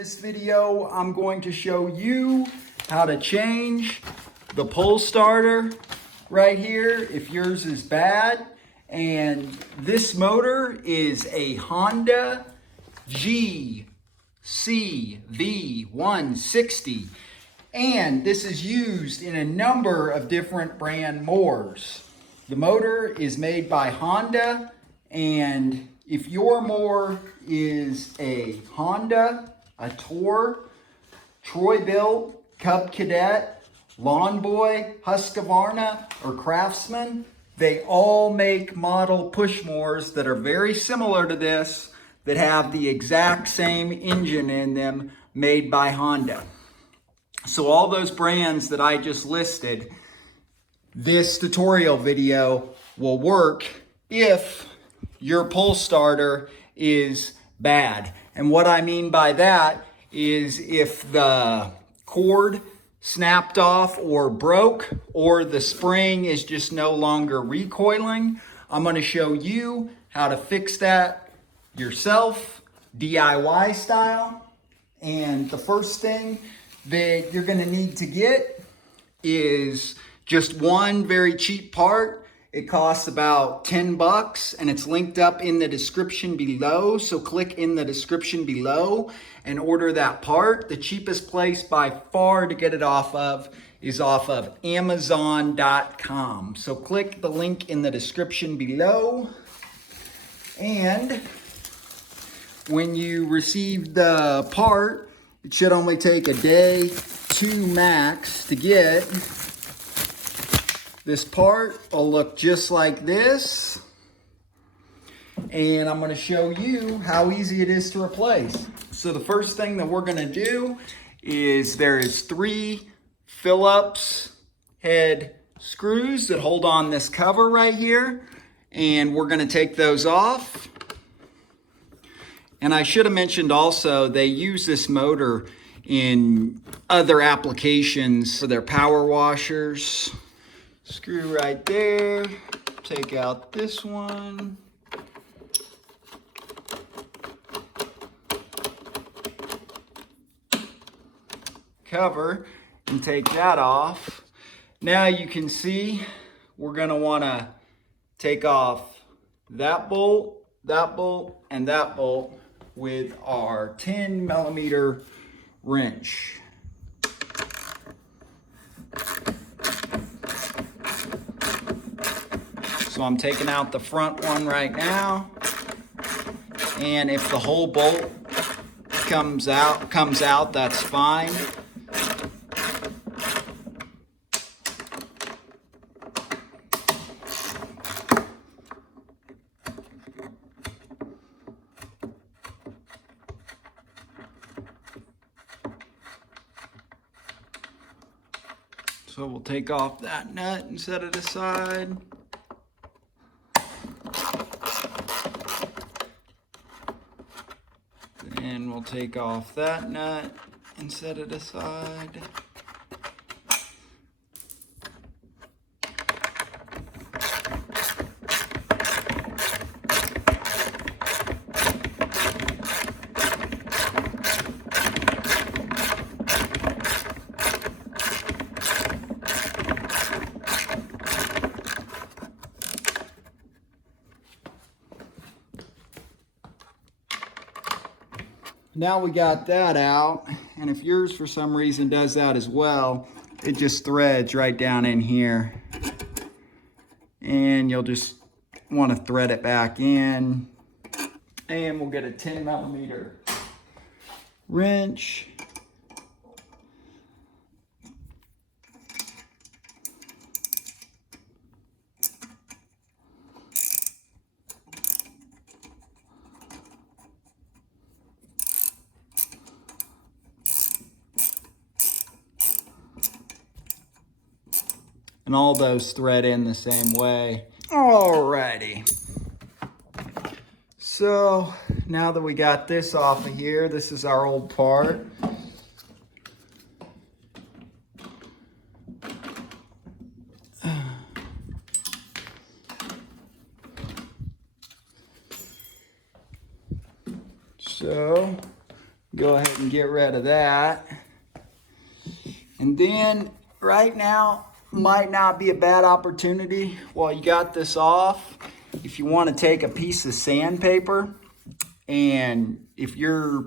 this video, I'm going to show you how to change the pull starter right here if yours is bad. And this motor is a Honda GCV160. And this is used in a number of different brand mowers. The motor is made by Honda, and if your mower is a Honda, a Toro, Troy-Bilt, Cub Cadet, Lawn-Boy, Husqvarna, or Craftsman, they all make model push mowers that are very similar to this, that have the exact same engine in them, made by Honda. So all those brands that I just listed, this tutorial video will work if your pull starter is bad. And what I mean by that is if the cord snapped off or broke, or the spring is just no longer recoiling, I'm going to show you how to fix that yourself, DIY style. And the first thing that you're going to need to get is just one very cheap part. It costs about 10 bucks and it's linked up in the description below. So click in the description below and order that part. The cheapest place by far to get it off of is off of Amazon.com. So click the link in the description below. And when you receive the part, it should only take a day, 2 max to get. This part will look just like this. And I'm going to show you how easy it is to replace. So the first thing that we're going to do is there is 3 Phillips head screws that hold on this cover right here. And we're going to take those off. And I should have mentioned also, they use this motor in other applications for their power washers. Screw right there, take out this one. Cover and take that off. Now you can see we're gonna wanna take off that bolt, and that bolt with our 10mm wrench. So I'm taking out the front one right now. And if the whole bolt comes out, that's fine. So we'll take off that nut and set it aside. Then we'll take off that nut and set it aside. Now we got that out, and if yours for some reason does that as well, it just threads right down in here. And you'll just want to thread it back in. And we'll get a 10mm wrench. And all those thread in the same way. Alrighty. So now that we got this off of here, this is our old part. So go ahead and get rid of that. And then right now might not be a bad opportunity while you got this off. If you want to take a piece of sandpaper, and if your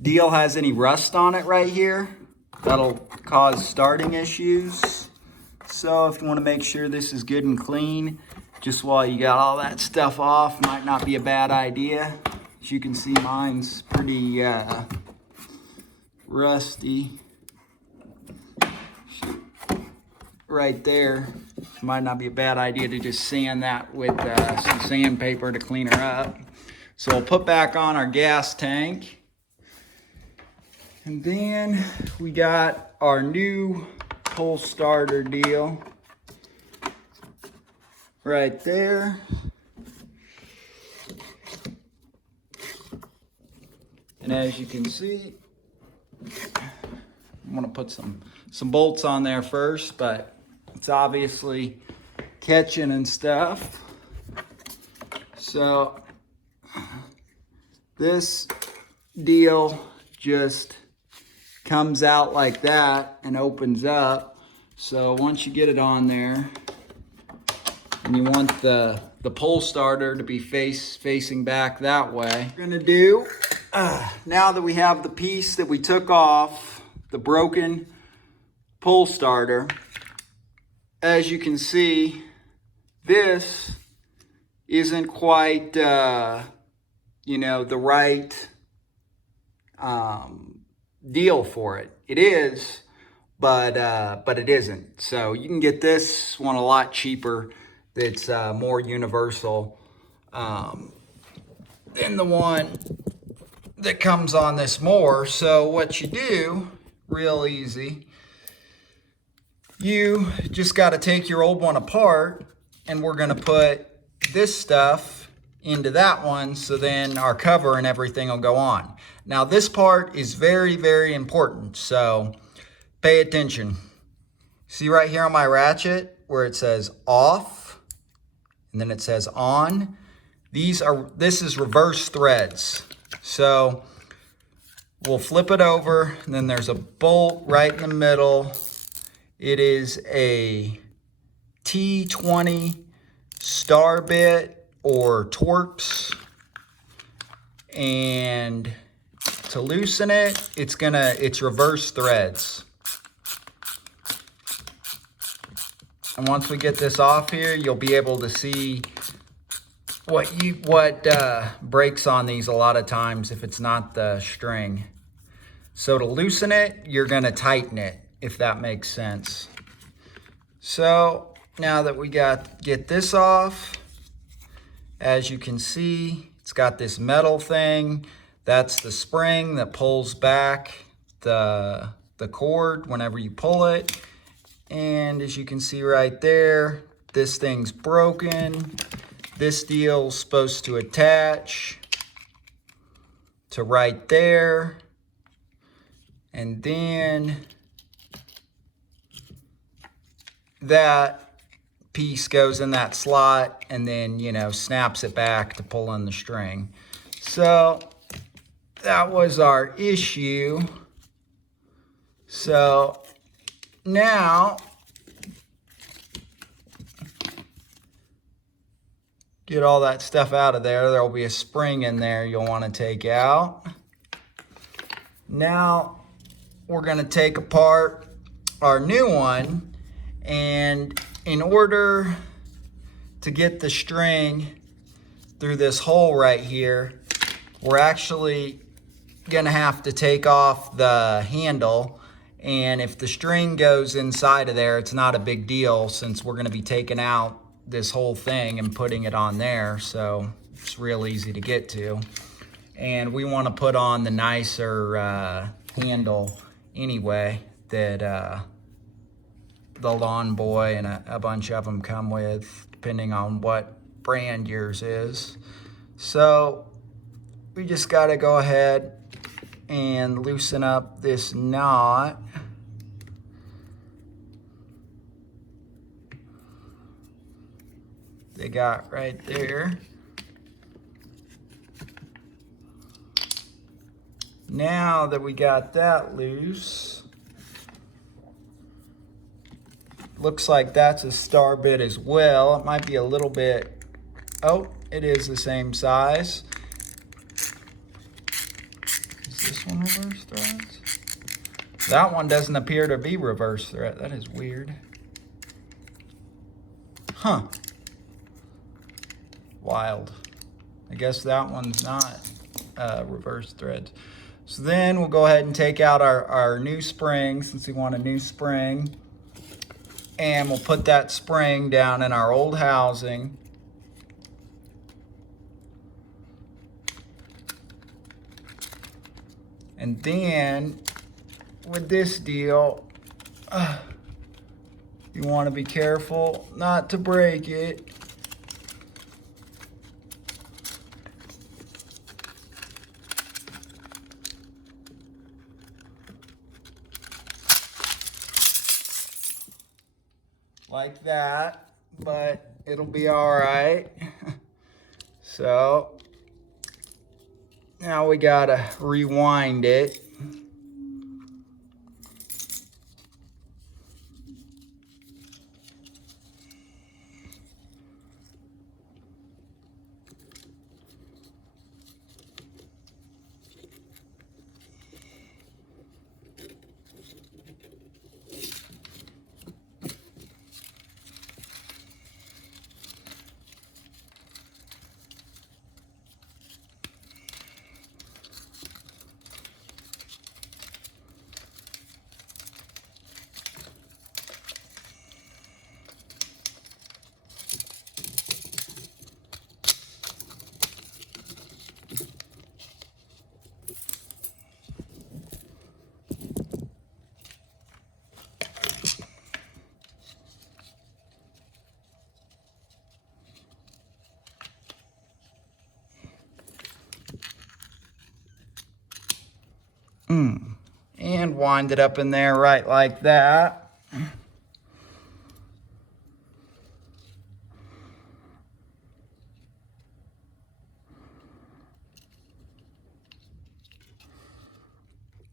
deal has any rust on it right here, that'll cause starting issues. So if you want to make sure this is good and clean, just while you got all that stuff off, might not be a bad idea. As you can see, mine's pretty rusty. Right there. Might not be a bad idea to just sand that with some sandpaper to clean her up. So we'll put back on our gas tank. And then we got our new pole starter deal right there. And as you can see, I'm gonna put some bolts on there first, but it's obviously catching and stuff. So this deal just comes out like that and opens up. So once you get it on there, and you want the pole starter to be facing back that way, we're gonna do, now that we have the piece that we took off, the broken pole starter, as you can see, this isn't quite, you know, the right deal for it. It is, but it isn't. So you can get this one a lot cheaper. That's more universal than the one that comes on this mower. So what you do, real easy, you just got to take your old one apart, and we're going to put this stuff into that one, so then our cover and everything will go on. Now this part is very, very important, so pay attention. See right here on my ratchet where it says off and then it says on? This is reverse threads. So we'll flip it over, and then there's a bolt right in the middle. It is a T20 star bit or Torx, and to loosen it, it's reverse threads. And once we get this off here, you'll be able to see what breaks on these a lot of times if it's not the string. So to loosen it, you're gonna tighten it, if that makes sense. So now that we get this off, as you can see, it's got this metal thing. That's the spring that pulls back the cord whenever you pull it. And as you can see right there, this thing's broken. This deal's supposed to attach to right there. And then that piece goes in that slot and then, you know, snaps it back to pull in the string. So that was our issue. So now get all that stuff out of there. There'll be a spring in there you'll want to take out. Now we're going to take apart our new one, and in order to get the string through this hole right here, we're actually going to have to take off the handle. And if the string goes inside of there, it's not a big deal, since we're going to be taking out this whole thing and putting it on there. So it's real easy to get to. And we want to put on the nicer handle anyway that the Lawn-Boy and a bunch of them come with, depending on what brand yours is. So we just got to go ahead and loosen up this knot. They got right there. Now that we got that loose, looks like that's a star bit as well. It might be a little bit, oh, it is the same size. Is this one reverse threads? That one doesn't appear to be reverse thread. That is weird. Huh. Wild. I guess that one's not reverse thread. So then we'll go ahead and take out our new spring, since we want a new spring. And we'll put that spring down in our old housing. And then with this deal, you want to be careful not to break it. Like that, but it'll be all right. So now we gotta rewind it. And wind it up in there right like that.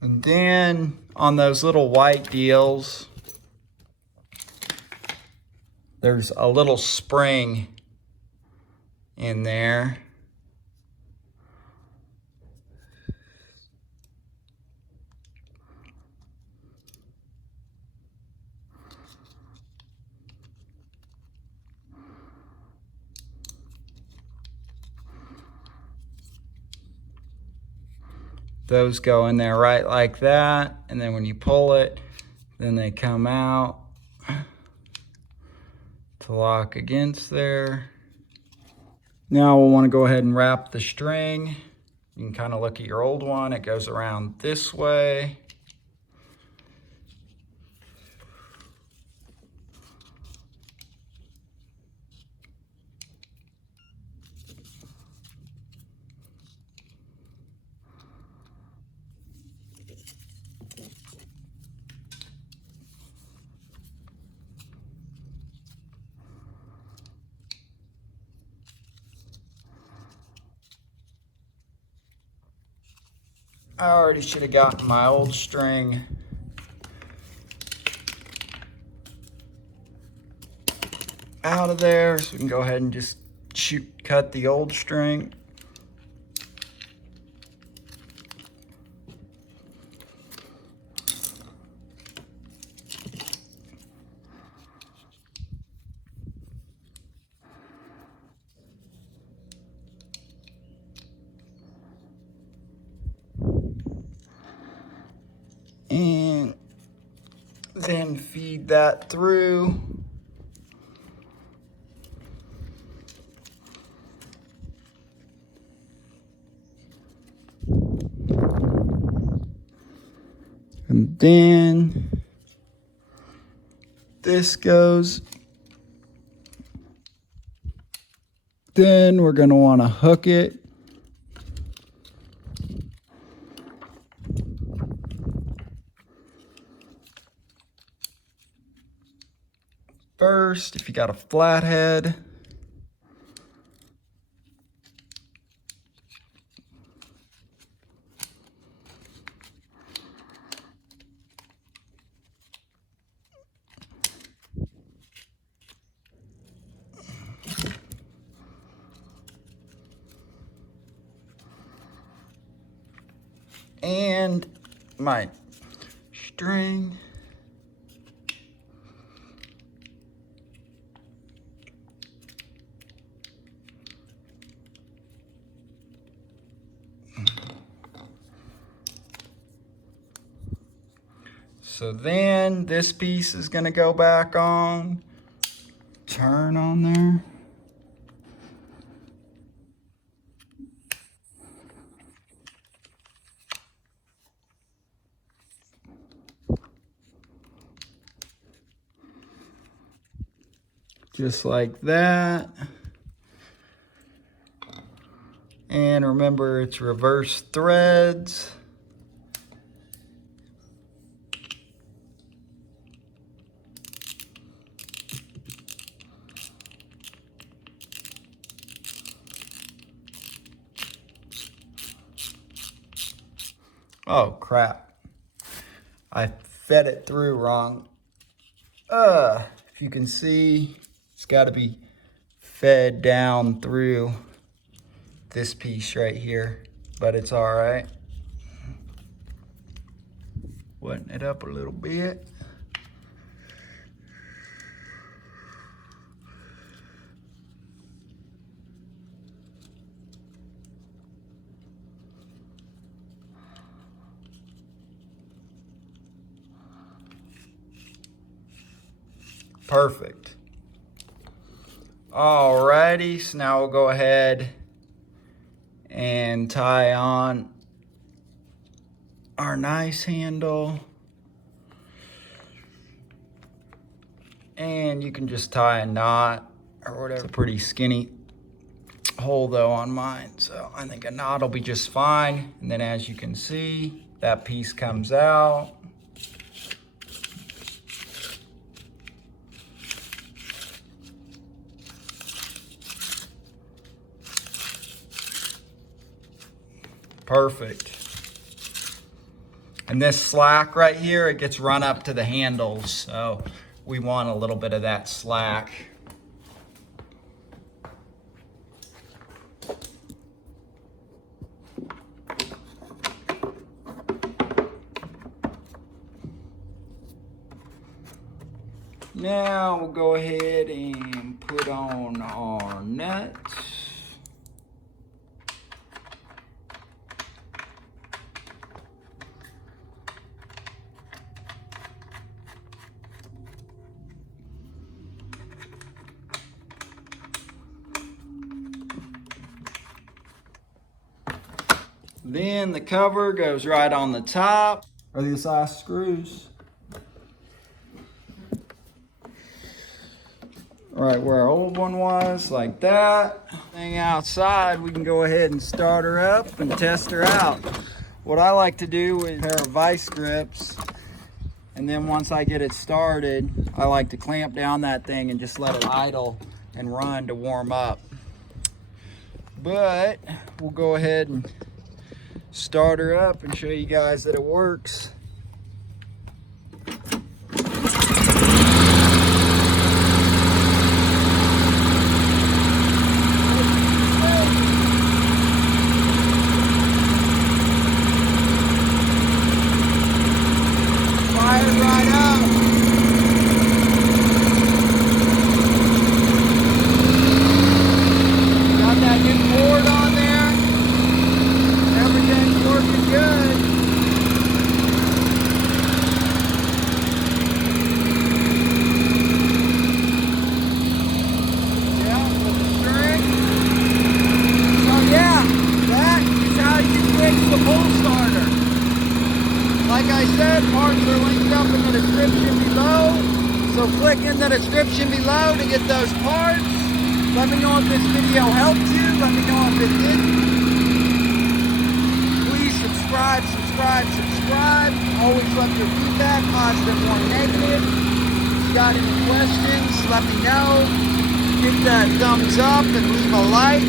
And then on those little white deals, there's a little spring in there. Those go in there right like that, and then when you pull it, then they come out to lock against there. Now we'll want to go ahead and wrap the string. You can kind of look at your old one. It goes around this way. I already should have gotten my old string out of there, so we can go ahead and just cut the old string. And then feed that through. And then this goes. Then we're going to want to hook it. First, if you got a flathead, and my string. So then this piece is gonna go back on, turn on there. Just like that. And remember, it's reverse threads. Oh crap, I fed it through wrong. If you can see, it's got to be fed down through this piece right here, but it's all right. Wetting it up a little bit. Perfect. Alrighty, so now we'll go ahead and tie on our nice handle. And you can just tie a knot or whatever. It's a pretty skinny hole though on mine, so I think a knot will be just fine. And then as you can see, that piece comes out. Perfect. And this slack right here, it gets run up to the handles, so we want a little bit of that slack. Now we'll go ahead and put on our nuts. Then the cover goes right on the top, or these last screws. Right where our old one was, like that. Thing outside, we can go ahead and start her up and test her out. What I like to do is a pair of vice grips, and then once I get it started, I like to clamp down that thing and just let it idle and run to warm up. But we'll go ahead and start her up and show you guys that it works. Fire it right up. Got that new board on there. Everything's working good. Yeah, with the string. So yeah, that is how you fix the pull starter. Like I said, parts are linked up in the description below. So click in the description below to get those parts. Let me know if this video helped you. Let me know if it didn't. Subscribe. Always love your feedback, positive or negative. If you got any questions, let me know. Hit that thumbs up and leave a like.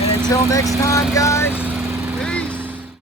And until next time, guys,